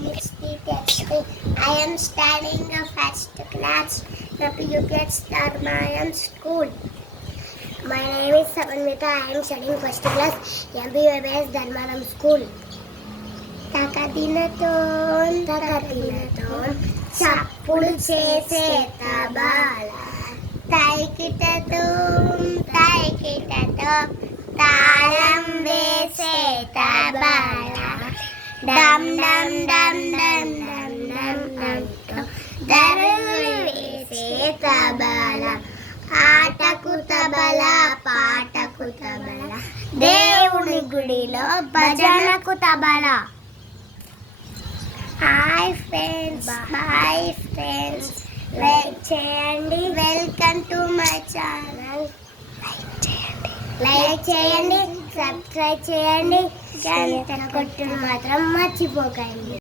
Mixed Texting. I am studying a first class UPS Dharmayan School. My name is Savanmita. I am studying first class MPUPS Dharmayan School. తకదినతోన్ చప్పుడు చేసే తబల తైకిటతోం తాళం వేసే తబల డమ్ డమ్ డమ్ డమ్ డమ్ డమ్ డమ్ దరువులు వేసే తబల ఆటకు తబల పాటకు తబల దేవుని గుడిలో భజనకు తబల. హాయ్ ఫ్రెండ్స్, లైక్ చేయండి. Welcome to my channel. Like చేయండి, సబ్స్క్రైబ్ చేయండి, గంట కొట్టును మాత్రం మర్చిపోకండి.